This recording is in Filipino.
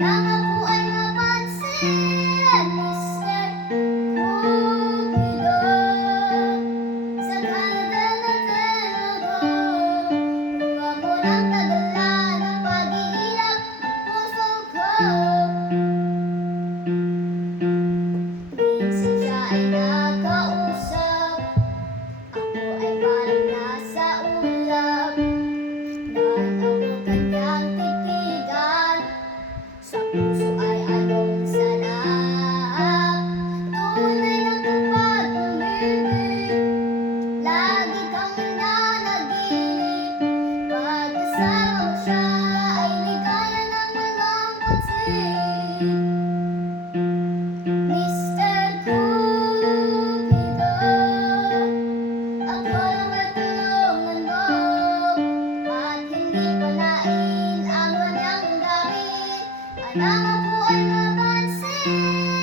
Nang ako ay mapansin, Mr. Cupido, sa Canada na tinago, huwag mo nang tagalan ang pag-iilap ng puso ko. Minsan siya ay nakausap, ako ay parang nasa ulap. Nang ako kanyang titigan, sa puso ay ayon sa lahat. Tunay na tupad pag-ibig, lagi kang nananaginip. Pagkasama mo siya ay ligaya ng walang pansin. Mr. Cupido, ako lang ay tulungan mo, at hindi palain ang kanyang damdamin. Nang ako ay mapansin,